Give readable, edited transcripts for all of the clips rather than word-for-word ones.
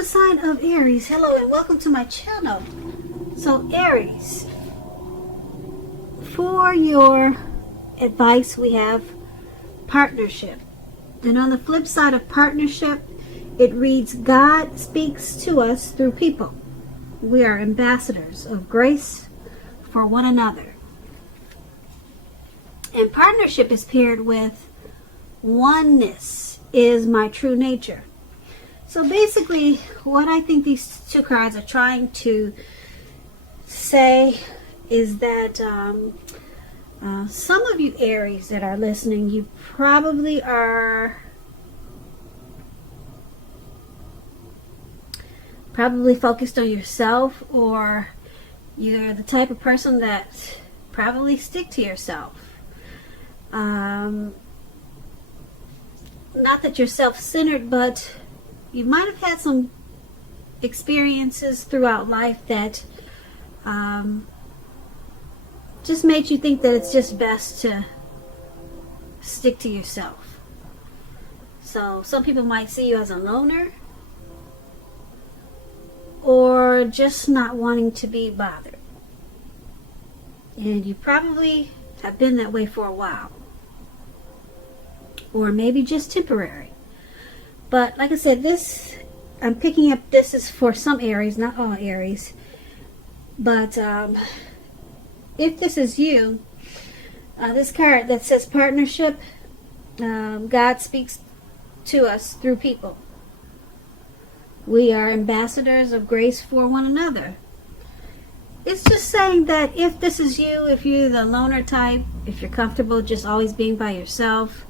the sign of Aries. Hello and welcome to my channel. So Aries, for your advice we have partnership. And on the flip side of partnership, it reads, God speaks to us through people. We are ambassadors of grace for one another. And partnership is paired with oneness is my true nature. So basically, what I think these two cards are trying to say is that some of you Aries that are listening, you probably are focused on yourself, or you're the type of person that probably stick to yourself. Not that you're self-centered, but you might have had some experiences throughout life that just made you think that it's just best to stick to yourself. So some people might see you as a loner, or just not wanting to be bothered. And you probably have been that way for a while, or maybe just temporary. But like I said, this, I'm picking up, this is for some Aries, not all Aries. But if this is you, this card that says partnership, God speaks to us through people. We are ambassadors of grace for one another. It's just saying that if this is you, if you're the loner type, if you're comfortable just always being by yourself,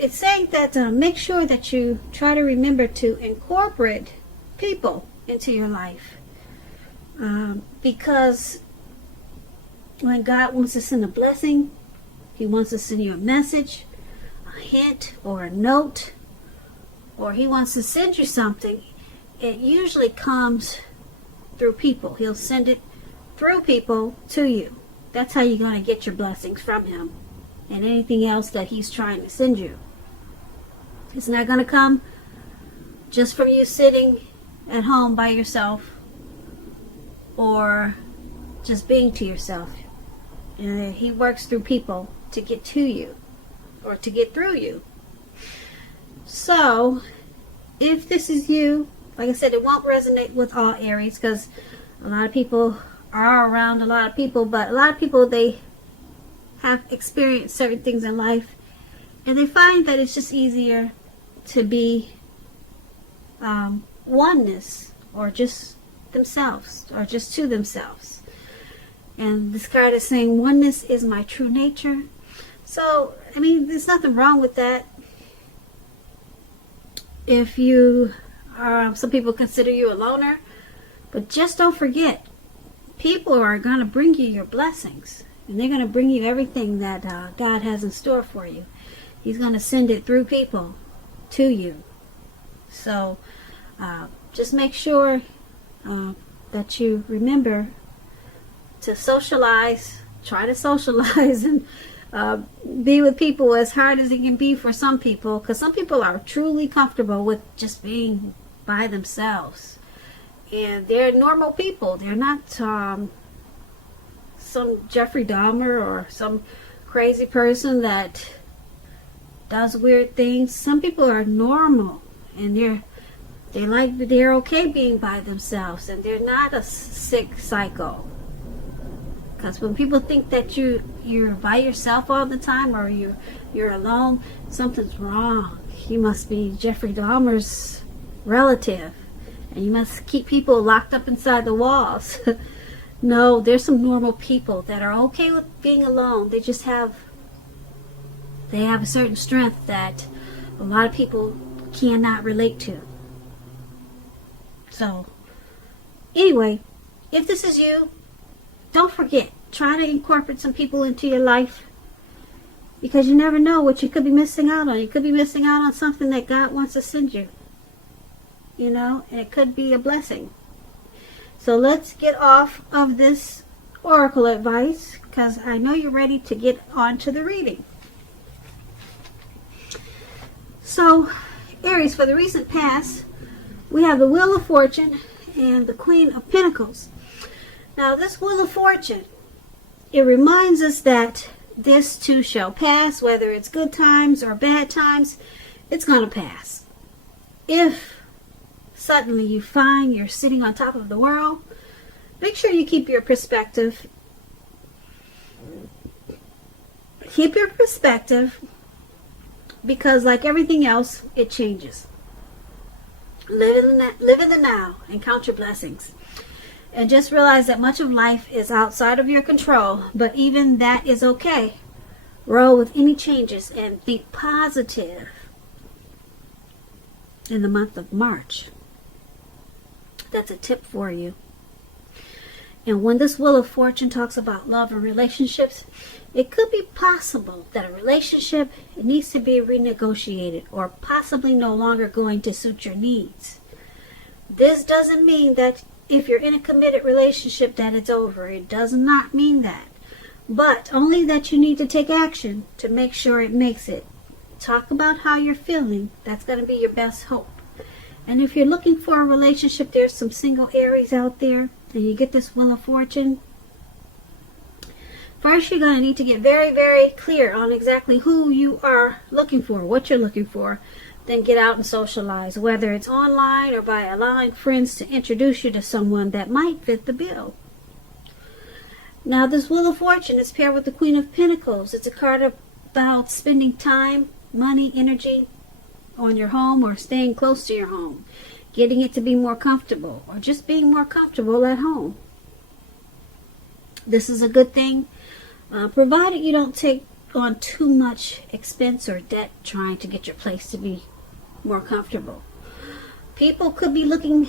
it's saying that make sure that you try to remember to incorporate people into your life. Because when God wants to send a blessing, He wants to send you a message, a hint, or a note, or He wants to send you something, it usually comes through people. He'll send it through people to you. That's how you're going to get your blessings from Him and anything else that He's trying to send you. It's not going to come just from you sitting at home by yourself or just being to yourself. And He works through people to get to you or to get through you. So if this is you, like I said, it won't resonate with all Aries because a lot of people are around a lot of people, but a lot of people, they have experienced certain things in life and they find that it's just easier to be oneness, or just themselves, or just to themselves. And this card is saying oneness is my true nature. So I mean, there's nothing wrong with that. If you are, some people consider you a loner, but just don't forget, people are going to bring you your blessings, and they're going to bring you everything that God has in store for you. He's going to send it through people to you. So just make sure that you remember to socialize, try to socialize, and be with people as hard as it can be for some people, because some people are truly comfortable with just being by themselves, and they're normal people. They're not some Jeffrey Dahmer or some crazy person that does weird things. Some people are normal, and they're okay being by themselves, and they're not a sick psycho. Because when people think that you're by yourself all the time, or you're alone, something's wrong. You must be Jeffrey Dahmer's relative, and you must keep people locked up inside the walls. No, there's some normal people that are okay with being alone. They just have a certain strength that a lot of people cannot relate to. So anyway, if this is you, don't forget, try to incorporate some people into your life, because you never know what you could be missing out on. You could be missing out on something that God wants to send you, and it could be a blessing. So let's get off of this oracle advice, because I know you're ready to get on to the reading. So, Aries, for the recent past, we have the Wheel of Fortune and the Queen of Pentacles. Now, this Wheel of Fortune, it reminds us that this too shall pass, whether it's good times or bad times, it's going to pass. If suddenly you find you're sitting on top of the world, make sure you keep your perspective. Keep your perspective, because like everything else, it changes. Live in the now and count your blessings. And just realize that much of life is outside of your control, but even that is okay. Roll with any changes and think positive in the month of March. That's a tip for you. And when this Wheel of Fortune talks about love and relationships, it could be possible that a relationship needs to be renegotiated or possibly no longer going to suit your needs. This doesn't mean that if you're in a committed relationship that it's over. It does not mean that. But only that you need to take action to make sure it makes it. Talk about how you're feeling. That's going to be your best hope. And if you're looking for a relationship, there's some single Aries out there, and you get this Wheel of Fortune. First, you're going to need to get very, very clear on exactly who you are looking for, what you're looking for. Then get out and socialize, whether it's online or by allowing friends to introduce you to someone that might fit the bill. Now, this Wheel of Fortune is paired with the Queen of Pentacles. It's a card about spending time, money, energy on your home or staying close to your home, getting it to be more comfortable, or just being more comfortable at home. This is a good thing, provided you don't take on too much expense or debt trying to get your place to be more comfortable. People could be looking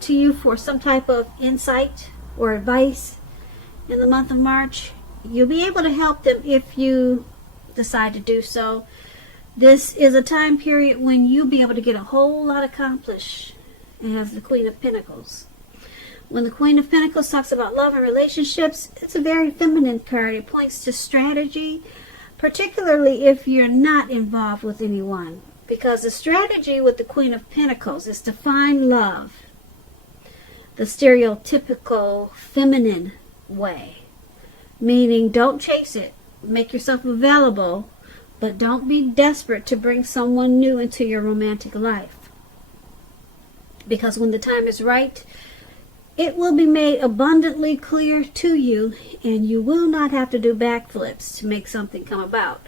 to you for some type of insight or advice in the month of March. You'll be able to help them if you decide to do so. This is a time period when you'll be able to get a whole lot accomplished as the Queen of Pentacles. When the Queen of Pentacles talks about love and relationships, it's a very feminine card. It points to strategy, particularly if you're not involved with anyone. Because the strategy with the Queen of Pentacles is to find love the stereotypical feminine way. Meaning, don't chase it. Make yourself available, but don't be desperate to bring someone new into your romantic life. Because when the time is right, it will be made abundantly clear to you, and you will not have to do backflips to make something come about.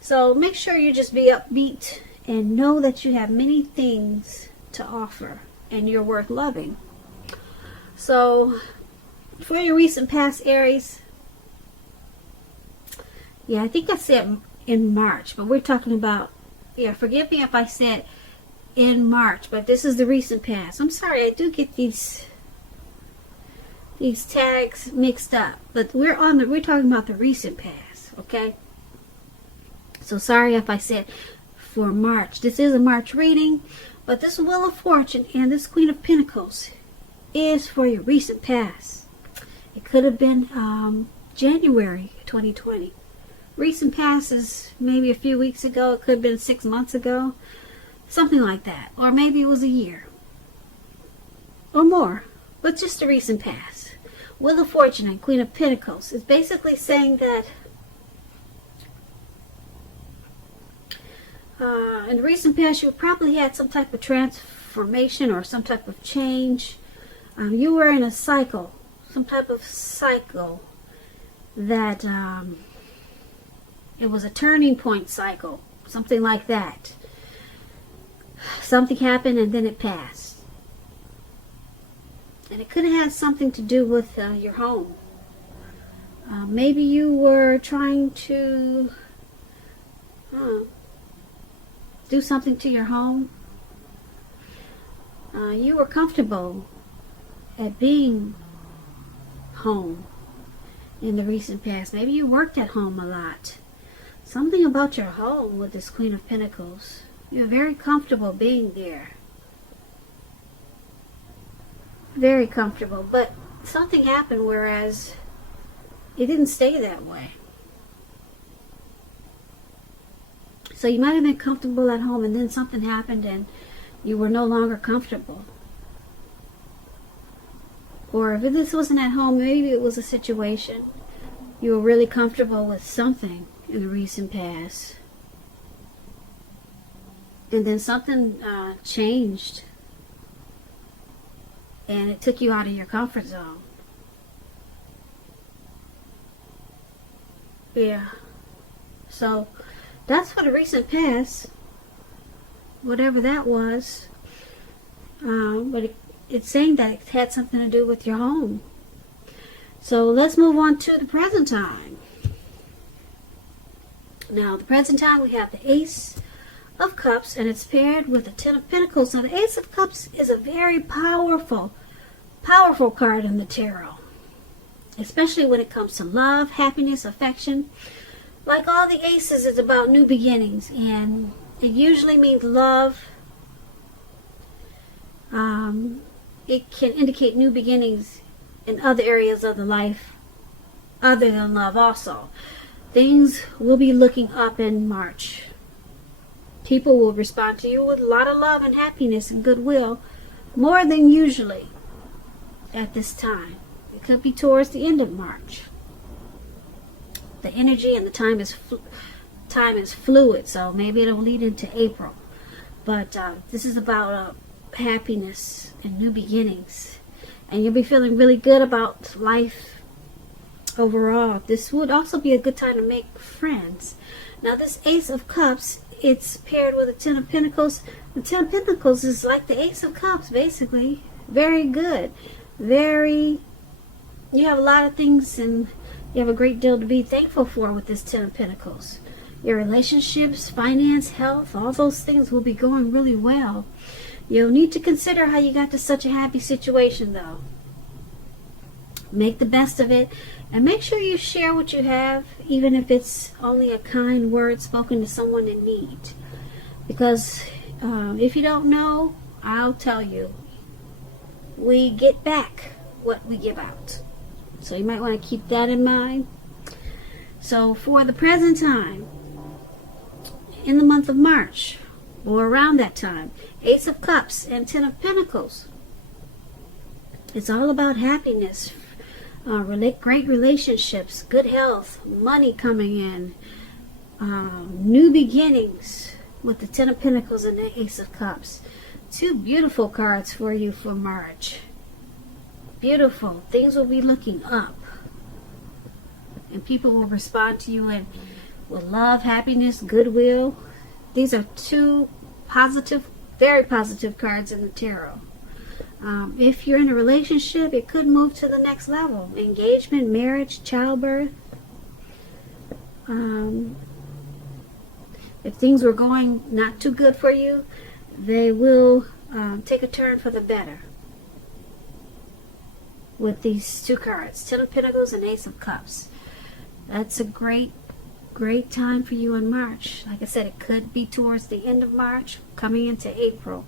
So make sure you just be upbeat and know that you have many things to offer and you're worth loving. So for your recent past, Aries, yeah, I think I said in March, but we're talking about, yeah, forgive me if I said in March, but this is the recent past. I'm sorry, I do get these tags mixed up, but we're talking about the recent past, okay? So sorry if I said for March. This is a March reading, but this Wheel of Fortune and this Queen of Pentacles is for your recent past. It could have been January 2020. Recent past is maybe a few weeks ago. It could have been 6 months ago, something like that, or maybe it was a year or more, but just the recent past. Wheel of Fortune and Queen of Pentacles is basically saying that in the recent past you probably had some type of transformation or some type of change. You were in a cycle, some type of cycle that it was a turning point cycle, something like that. Something happened and then it passed. And it could have had something to do with your home. Maybe you were trying to do something to your home. You were comfortable at being home in the recent past. Maybe you worked at home a lot. Something about your home with this Queen of Pentacles. You're very comfortable being there. Very comfortable. But something happened whereas it didn't stay that way. So you might have been comfortable at home and then something happened and you were no longer comfortable. Or if this wasn't at home, maybe it was a situation. You were really comfortable with something in the recent past. And then something changed. And it took you out of your comfort zone. Yeah. So that's for the recent past. Whatever that was. But it's saying that it had something to do with your home. So let's move on to the present time. Now, the present time we have the Ace of Cups, and it's paired with the Ten of Pentacles. Now, the Ace of Cups is a very powerful card in the tarot, especially when it comes to love, happiness, affection. Like all the aces, it's about new beginnings, and it usually means love. It can indicate new beginnings in other areas of the life other than love also. Things will be looking up in March. People will respond to you with a lot of love and happiness and goodwill, more than usually at this time. It could be towards the end of March. The energy and the time is fluid, so maybe it'll lead into April. But this is about happiness and new beginnings, and you'll be feeling really good about life overall. This would also be a good time to make friends. Now, this Ace of Cups, it's paired with a Ten of Pentacles. The Ten of Pentacles is like the Ace of Cups, basically. Very good. You have a lot of things, and you have a great deal to be thankful for with this Ten of Pentacles. Your relationships, finance, health, all those things will be going really well. You'll need to consider how you got to such a happy situation, though. Make the best of it, and make sure you share what you have, even if it's only a kind word spoken to someone in need. Because if you don't know, I'll tell you, we get back what we give out. So you might want to keep that in mind. So for the present time, in the month of March, or around that time, Ace of Cups and Ten of Pentacles. It's all about happiness, great relationships, good health, money coming in, new beginnings with the Ten of Pentacles and the Ace of Cups. Two beautiful cards for you for March. Beautiful. Things will be looking up, and people will respond to you with love, happiness, goodwill. These are two positive, very positive cards in the tarot. If you're in a relationship, it could move to the next level. Engagement, marriage, childbirth. If things were going not too good for you, they will take a turn for the better with these two cards, Ten of Pentacles and Ace of Cups. That's a great time for you in March. Like I said, it could be towards the end of March, coming into April.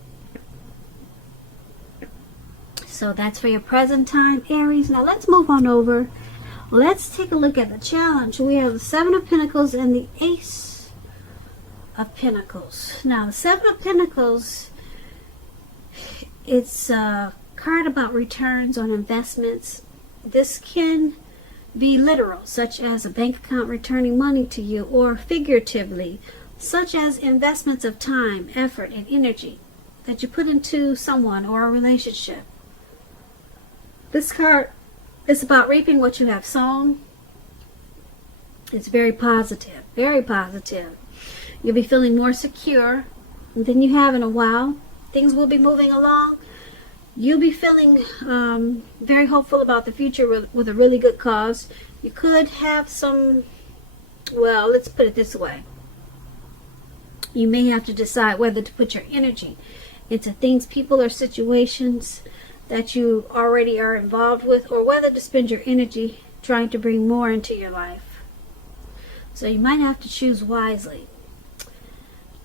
So that's for your present time, Aries. Now let's move on over. Let's take a look at the challenge. We have the Seven of Pentacles and the Ace of Pentacles. Now the Seven of Pentacles, it's a card about returns on investments. This can be literal, such as a bank account returning money to you, or figuratively, such as investments of time, effort, and energy that you put into someone or a relationship. This card is about reaping what you have sown. It's very positive, very positive. You'll be feeling more secure than you have in a while. Things will be moving along. You'll be feeling very hopeful about the future with a really good cause. You could have some, well, let's put it this way. You may have to decide whether to put your energy into things, people, or situations that you already are involved with, or whether to spend your energy trying to bring more into your life. So you might have to choose wisely.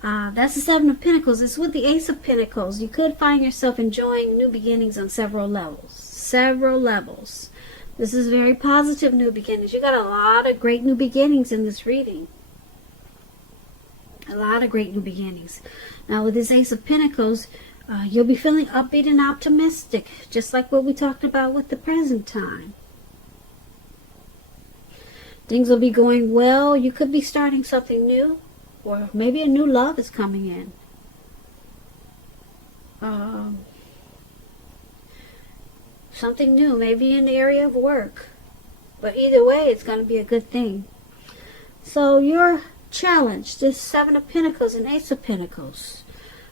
That's the Seven of Pentacles. It's with the Ace of Pentacles. You could find yourself enjoying new beginnings on several levels. Several levels. This is very positive new beginnings. You got a lot of great new beginnings in this reading. A lot of great new beginnings. Now with this Ace of Pentacles, you'll be feeling upbeat and optimistic, just like what we talked about with the present time. Things will be going well. You could be starting something new, or maybe a new love is coming in. Something new, maybe in the area of work. But either way, it's going to be a good thing. So your challenge, this Seven of Pentacles and Ace of Pentacles,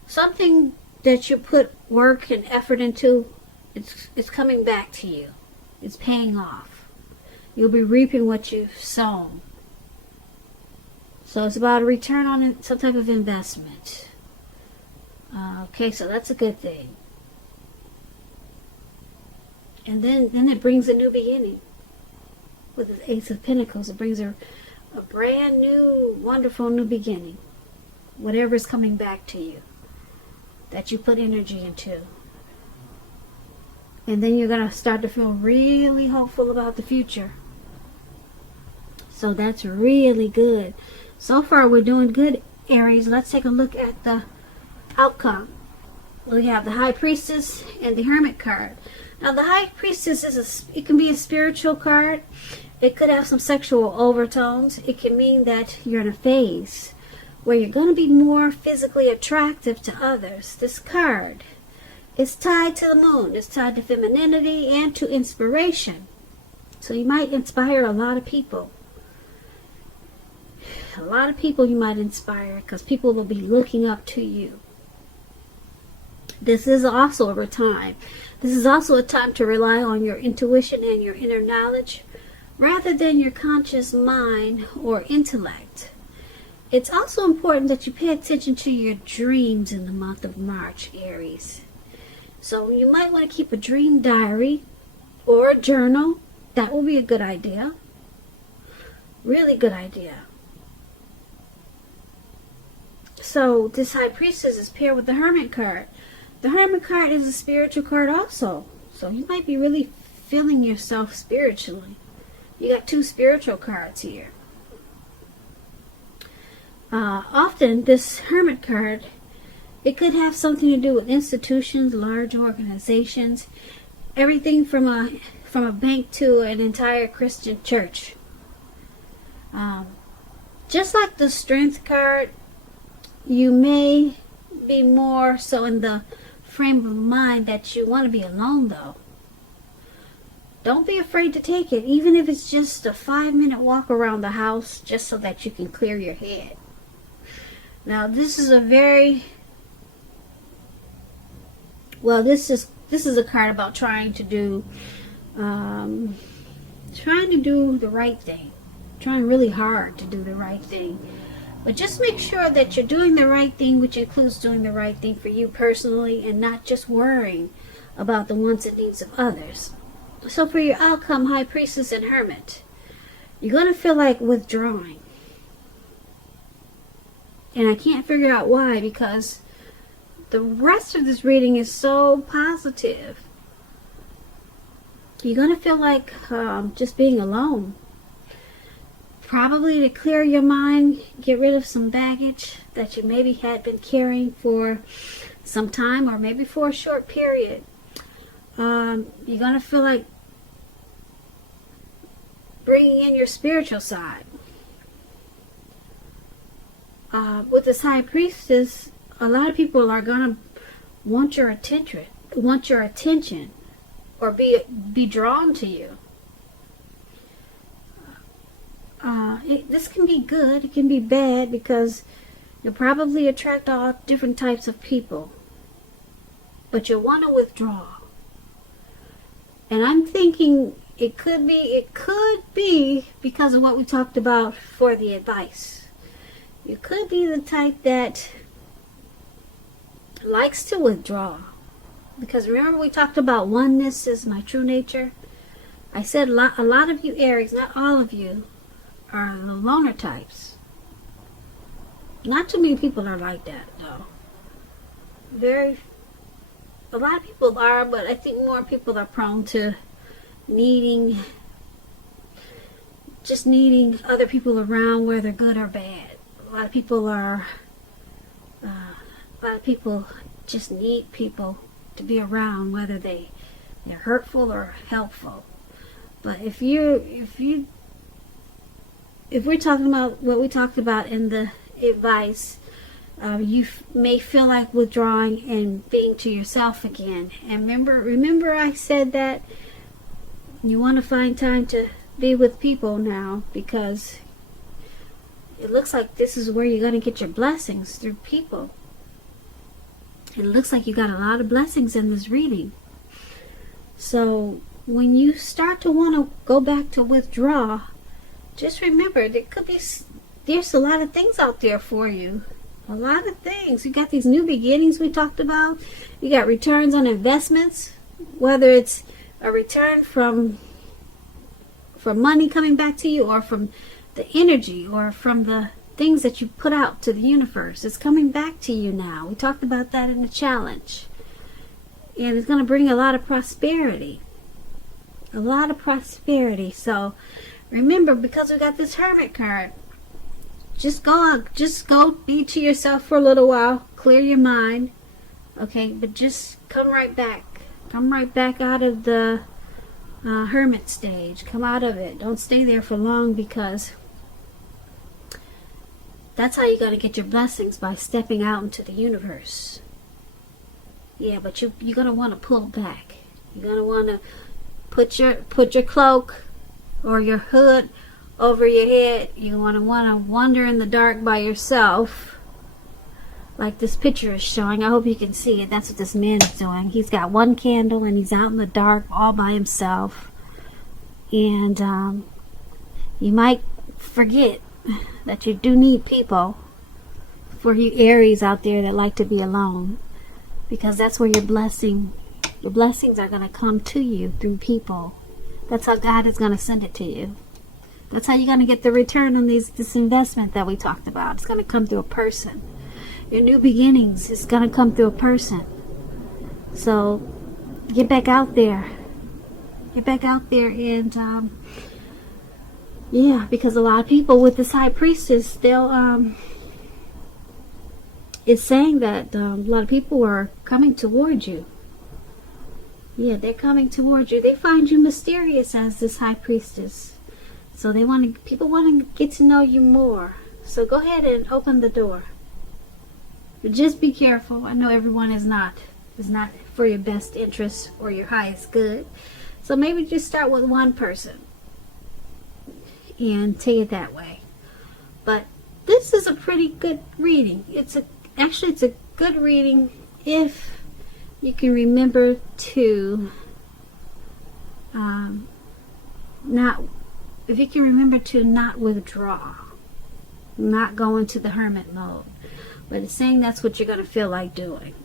something that you put work and effort into, it's coming back to you. It's paying off. You'll be reaping what you've sown. So it's about a return on some type of investment. Okay, so that's a good thing. And then it brings a new beginning. With the Ace of Pentacles, it brings a brand new, wonderful new beginning. Whatever is coming back to you that you put energy into. And then you're going to start to feel really hopeful about the future. So that's really good. So far we're doing good, Aries. Let's take a look at the outcome. We have the High Priestess and the Hermit card. Now the High Priestess it can be a spiritual card. It could have some sexual overtones. It can mean that you're in a phase where you're going to be more physically attractive to others. This card is tied to the moon. It's tied to femininity and to inspiration. So you might inspire a lot of people. A lot of people you might inspire because people will be looking up to you. This is also a time. This is also a time to rely on your intuition and your inner knowledge rather than your conscious mind or intellect. It's also important that you pay attention to your dreams in the month of March, Aries. So you might want to keep a dream diary or a journal. That will be a good idea. Really good idea. So this High Priestess is paired with the Hermit card. The Hermit card is a spiritual card also. So you might be really feeling yourself spiritually. You got two spiritual cards here. Often this Hermit card, it could have something to do with institutions, large organizations, everything from a bank to an entire Christian church. Just like the Strength card, you may be more so in the frame of mind that you want to be alone though. Don't be afraid to take it, even if it's just a 5-minute walk around the house just so that you can clear your head. Now this is a very this is a card about trying to do the right thing. Trying really hard to do the right thing. But just make sure that you're doing the right thing, which includes doing the right thing for you personally and not just worrying about the wants and needs of others. So for your outcome, High Priestess and Hermit, you're going to feel like withdrawing. And I can't figure out why, because the rest of this reading is so positive. You're going to feel like just being alone. Probably to clear your mind, get rid of some baggage that you maybe had been carrying for some time or maybe for a short period. You're going to feel like bringing in your spiritual side. With this High Priestess, a lot of people are going to want your attention, or be drawn to you. This can be good, it can be bad, because you'll probably attract all different types of people. But you'll want to withdraw. And I'm thinking it could be because of what we talked about for the advice. You could be the type that likes to withdraw. Because remember we talked about oneness is my true nature? I said a lot of you Aries, not all of you, are the loner types. Not too many people are like that, though. A lot of people are, but I think more people are prone to needing other people around, whether good or bad. a lot of people are, a lot of people just need people to be around, whether they're hurtful or helpful. But if we're talking about what we talked about in the advice, you may feel like withdrawing and being to yourself again. And remember I said that you want to find time to be with people now, because it looks like this is where you're going to get your blessings, through people. It looks like you got a lot of blessings in this reading. So when you start to want to go back to withdraw, just remember there's a lot of things out there for you. A lot of things. You got these new beginnings we talked about. You got returns on investments, whether it's a return from money coming back to you, or from the energy, or from the things that you put out to the universe. It's coming back to you now. We talked about that in the challenge. And it's going to bring a lot of prosperity. A lot of prosperity. So remember, because we got this Hermit card, just go be to yourself for a little while, clear your mind, okay, but just come right back out of the Hermit stage. Come out of it. Don't stay there for long, because that's how you're going to get your blessings, by stepping out into the universe. Yeah, but you're going to want to pull back. You're going to want to put your cloak or your hood over your head. You want to wander in the dark by yourself, like this picture is showing. I hope you can see it. That's what this man is doing. He's got one candle and he's out in the dark all by himself. And you might forget that you do need people, for you Aries out there that like to be alone, because that's where your blessings are going to come to you, through people. That's how God is going to send it to you. That's how you're going to get the return on this investment that we talked about. It's going to come through a person. Your new beginnings is going to come through a person. So get back out there. Get back out there, and yeah, because a lot of people with this High Priestess, it's saying that a lot of people are coming towards you. Yeah, they're coming towards you. They find you mysterious as this High Priestess. So people want to get to know you more. So go ahead and open the door. But just be careful. I know everyone is not for your best interest or your highest good. So maybe just start with one person and take it that way. But this is a pretty good reading. It's a good reading if you can remember to not withdraw, not go into the hermit mode. But it's saying that's what you're going to feel like doing.